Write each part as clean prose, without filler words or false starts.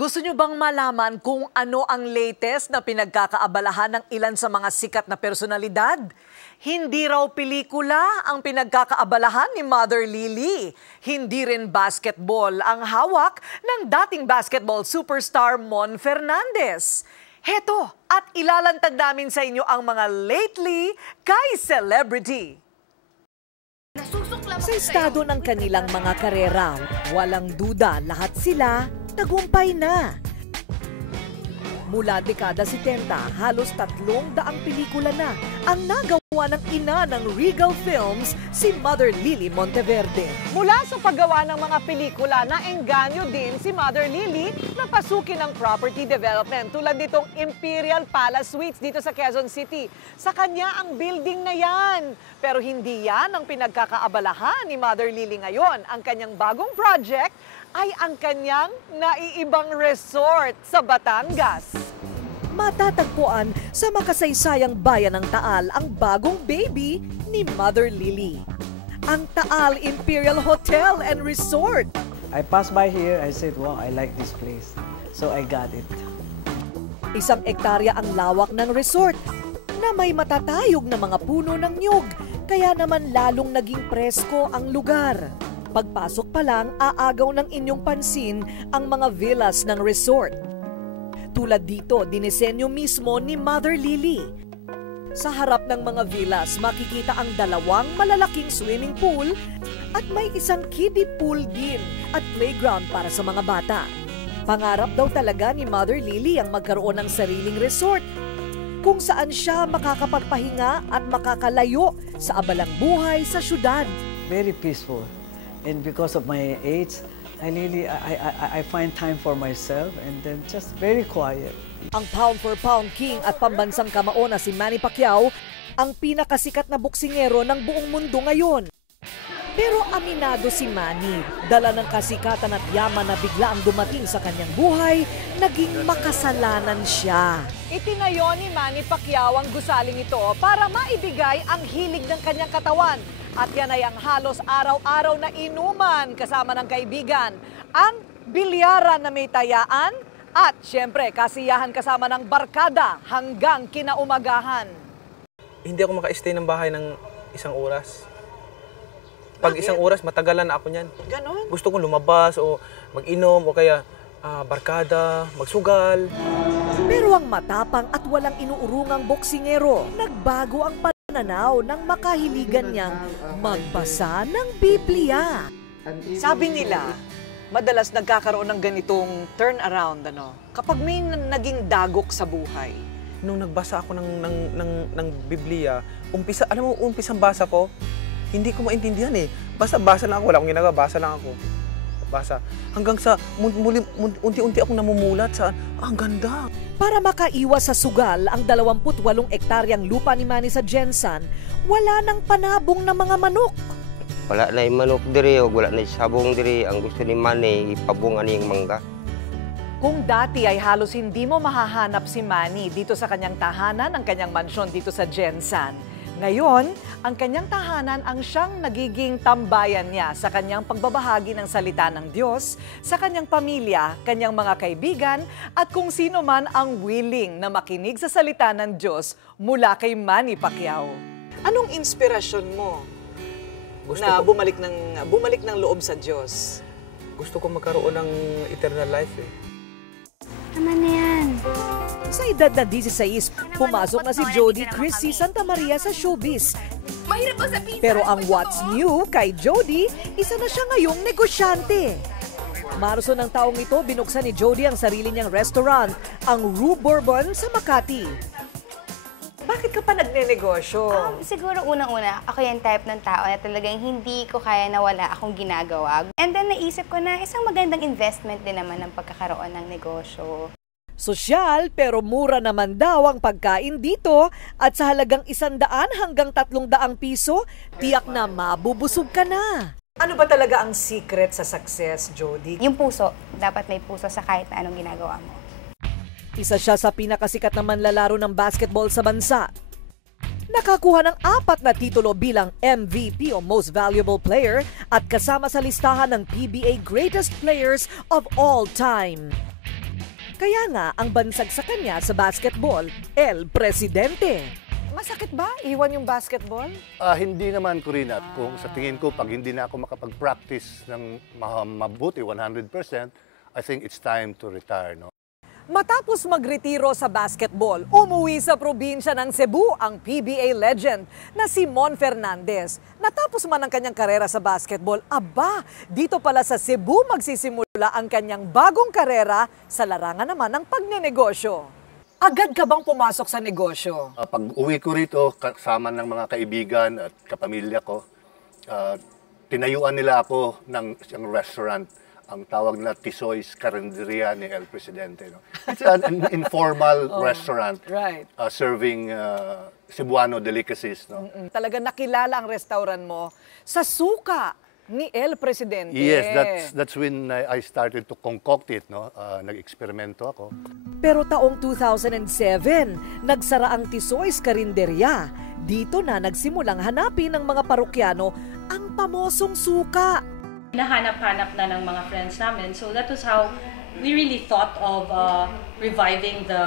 Gusto nyo bang malaman kung ano ang latest na pinagkakaabalahan ng ilan sa mga sikat na personalidad? Hindi raw pelikula ang pinagkakaabalahan ni Mother Lily. Hindi rin basketball ang hawak ng dating basketball superstar Mon Fernandez. Heto, at ilalantad namin sa inyo ang mga lately kay celebrity. Sa estado ng kanilang mga karera, walang duda lahat sila tagumpay na. Mula dekada 70, halos 300 pelikula na ang nagawa ng ina ng Regal Films, si Mother Lily Monteverde. Mula sa paggawa ng mga pelikula, naengganyo din si Mother Lily na pasukin ng property development tulad nitong Imperial Palace Suites dito sa Quezon City. Sa kanya ang building na yan. Pero hindi yan ang pinagkakaabalahan ni Mother Lily ngayon. Ang kanyang bagong project ay ang kanyang naiibang resort sa Batangas. Matatagpuan sa makasaysayang bayan ng Taal ang bagong baby ni Mother Lily. Ang Taal Imperial Hotel and Resort. I passed by here, I said, wow, I like this place. So I got it. 1 hektarya ang lawak ng resort na may matatayog na mga puno ng niyog, kaya naman lalong naging presko ang lugar. Pagpasok pa lang, aagaw ng inyong pansin ang mga villas ng resort. Tulad dito, dinisenyo mismo ni Mother Lily. Sa harap ng mga villas, makikita ang 2 malalaking swimming pool at may isang kiddie pool din at playground para sa mga bata. Pangarap daw talaga ni Mother Lily ang magkaroon ng sariling resort kung saan siya makakapagpahinga at makakalayo sa abalang buhay sa syudad. Very peaceful. And because of my age, I find time for myself and then just very quiet. Ang pound for pound king at pambansang kamao na si Manny Pacquiao ang pinakasikat na boksingero ng buong mundo ngayon. Pero aminado si Manny, dala ng kasikatan at yaman na bigla ang dumating sa kanyang buhay, naging makasalanan siya. Itinayo ni Manny Pacquiao ang gusaling ito para maibigay ang hilig ng kanyang katawan. At yan ay ang halos araw-araw na inuman kasama ng kaibigan, ang bilyaran na may tayaan at syempre kasiyahan kasama ng barkada hanggang kinaumagahan. Hindi ako maka-stay ng bahay ng 1 oras. Pag 1 oras, matagalan na ako niyan. Ganon? Gusto kong lumabas o mag-inom o kaya barkada, magsugal. Pero ang matapang at walang inuurungang boksingero, nagbago ang pananaw ng makahiligan niyang magbasa ng Biblia. Sabi nila, madalas nagkakaroon ng ganitong turnaround, kapag may naging dagok sa buhay. Nung nagbasa ako ng Biblia, umpisang basa ko, hindi ko maintindihan eh. Basta basa lang ako, wala akong ginagawa, basa lang ako. Basa. Hanggang sa unti-unti akong namumulat sa, ang ganda. Para makaiwas sa sugal ang 28 hektaryang lupa ni Manny sa Jensan, wala nang panabong na mga manok. Wala na yung manok diri, o wala na yung sabong diri. Ang gusto ni Manny, ipabungan niyang mangga. Kung dati ay halos hindi mo mahahanap si Manny dito sa kanyang tahanan, ang kanyang mansyon dito sa Jensan. Ngayon, ang kanyang tahanan ang siyang nagiging tambayan niya sa kanyang pagbabahagi ng salita ng Diyos, sa kanyang pamilya, kanyang mga kaibigan, at kung sino man ang willing na makinig sa salita ng Diyos mula kay Manny Pacquiao. Anong inspirasyon mo na bumalik ng loob sa Diyos? Gusto ko magkaroon ng eternal life eh. Tama na yan. Sa edad na 16, pumasok na si Jody Chrissy Santa Maria sa showbiz. Pero ang what's new kay Jody, isa na siya ngayong negosyante. Marso ng taong ito, binuksan ni Jody ang sarili niyang restaurant, ang Rue Bourbon sa Makati. Bakit ka pa nagne-negosyo? Siguro unang-una, ako yung type ng tao na talagang hindi ko kaya na wala akong ginagawa. And then naisip ko na isang magandang investment din naman ang pagkakaroon ng negosyo. Sosyal pero mura naman daw ang pagkain dito at sa halagang 100 hanggang 300 piso, tiyak na mabubusog ka na. Ano ba talaga ang secret sa success, Jody? Yung puso, dapat may puso sa kahit na anong ginagawa mo. Isa siya sa pinakasikat na manlalaro ng basketball sa bansa. Nakakuha ng 4 na titulo bilang MVP o Most Valuable Player at kasama sa listahan ng PBA Greatest Players of All Time. Kaya nga ang bansag sa kanya sa basketball, El Presidente. Masakit ba iwan yung basketball? Hindi naman, Corina. Kung sa tingin ko, pag hindi na ako makapag-practice ng mabuti, 100%, I think it's time to retire, no? Matapos magretiro sa basketball, umuwi sa probinsya ng Cebu ang PBA legend na si Mon Fernandez. Natapos man ang kanyang karera sa basketball, aba, dito pala sa Cebu magsisimula ang kanyang bagong karera sa larangan naman ng pagnenegosyo. Agad ka bang pumasok sa negosyo? Pag uwi ko rito, kasama ng mga kaibigan at kapamilya ko, tinayuan nila ako ng isang restaurant. Ang tawag na Tisoy's Carinderia ni El Presidente. No? It's an informal restaurant serving Cebuano delicacies. No? Talaga nakilala ang restaurant mo sa suka ni El Presidente. Yes, that's when I started to concoct it. No? Nag-eksperimento ako. Pero taong 2007, nagsara ang Tisoy's Carinderia. Dito na nagsimulang hanapin ng mga parokyano ang pamosong suka. Nahanap-hanap na ng mga friends namin. So that was how we really thought of reviving the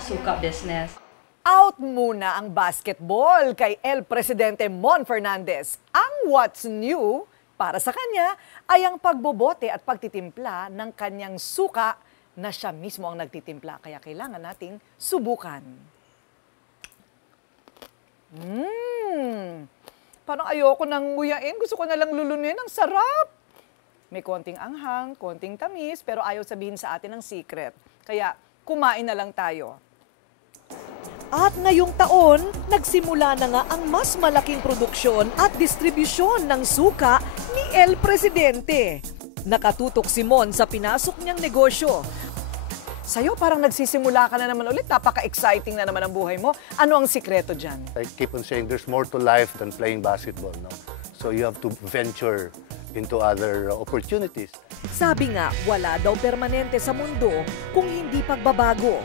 suka business. Out muna ang basketball kay El Presidente Mon Fernandez. Ang what's new para sa kanya ay ang pagbobote at pagtitimpla ng kanyang suka na siya mismo ang nagtitimpla. Kaya kailangan nating subukan. Parang ayoko nang nguyain. Gusto ko na lang lulunuin. Ang sarap! May konting anghang, konting tamis, pero ayaw sabihin sa atin ang secret. Kaya kumain na lang tayo. At ngayong taon, nagsimula na nga ang mas malaking produksyon at distribusyon ng suka ni El Presidente. Nakatutok si Mon sa pinasok niyang negosyo. Sa'yo parang nagsisimula ka na naman ulit. Napaka-exciting na naman ang buhay mo. Ano ang sikreto dyan? I keep on saying there's more to life than playing basketball. No? So you have to venture into other opportunities. Sabi nga, wala daw permanente sa mundo kung hindi pagbabago.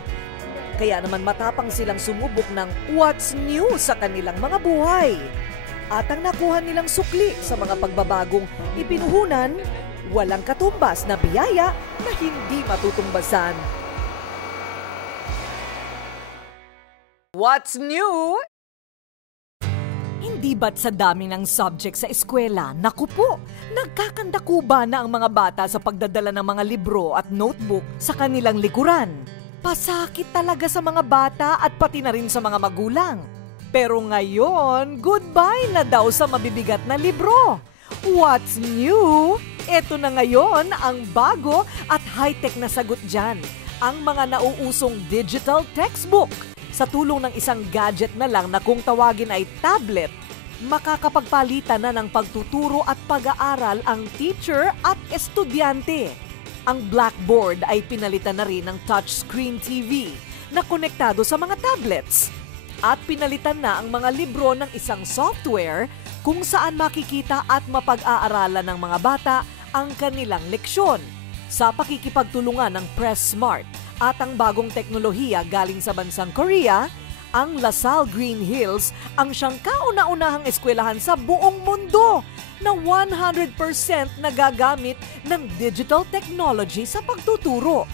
Kaya naman matapang silang sumubok ng what's new sa kanilang mga buhay. At ang nakuha nilang sukli sa mga pagbabagong ipinuhunan, walang katumbas na biyaya na hindi matutumbasan. What's new? Hindi ba't sa dami ng subject sa eskwela, naku po, nagkakandakuba na ang mga bata sa pagdadala ng mga libro at notebook sa kanilang likuran. Pasakit talaga sa mga bata at pati na rin sa mga magulang. Pero ngayon, goodbye na daw sa mabibigat na libro. What's new? Ito na ngayon ang bago at high-tech na sagot dyan. Ang mga nauusong digital textbook. Sa tulong ng isang gadget na lang na kung tawagin ay tablet, makakapagpalitan na ng pagtuturo at pag-aaral ang teacher at estudyante. Ang Blackboard ay pinalitan na rin ng touchscreen TV na konektado sa mga tablets. At pinalitan na ang mga libro ng isang software kung saan makikita at mapag-aaralan ng mga bata ang kanilang leksyon. Sa pakikipagtulungan ng Press Smart at ang bagong teknolohiya galing sa bansang Korea, ang LaSalle Green Hills ang siyang kauna-unahang eskwelahan sa buong mundo na 100% nagagamit ng digital technology sa pagtuturo.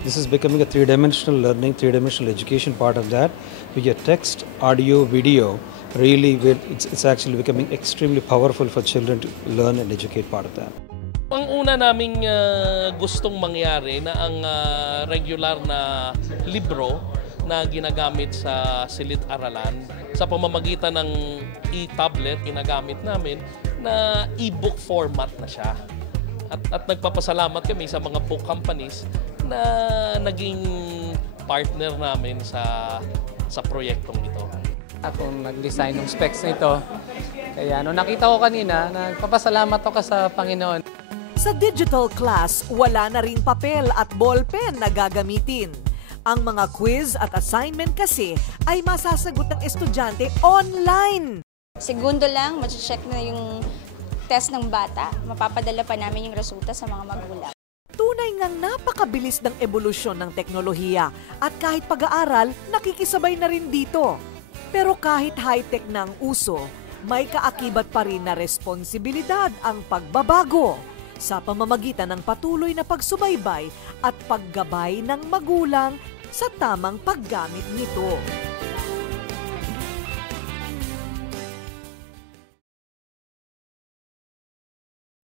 This is becoming a three-dimensional learning, three-dimensional education part of that. We get text, audio, video. Really, it's actually becoming extremely powerful for children to learn and educate part of that. Ang una naming gustong mangyari na ang regular na libro na ginagamit sa silid-aralan sa pamamagitan ng e-tablet ginagamit namin na e-book format na siya. At nagpapasalamat kami sa mga book companies na naging partner namin sa proyektong ito. Ako nag-design ng specs nito. Kaya nakita ko kanina, nagpapasalamat ako sa Panginoon. Sa digital class, wala na ring papel at ballpen na gagamitin. Ang mga quiz at assignment kasi ay masasagot ng estudyante online. Segundo lang, ma-check na yung test ng bata. Mapapadala pa namin yung resulta sa mga magulang. Tunay ngang napakabilis ng ebolusyon ng teknolohiya at kahit pag-aaral, nakikisabay na rin dito. Pero kahit high-tech ng uso, may kaakibat pa rin na responsibilidad ang pagbabago. sa pamamagitan ng patuloy na pagsubaybay at paggabay ng magulang sa tamang paggamit nito.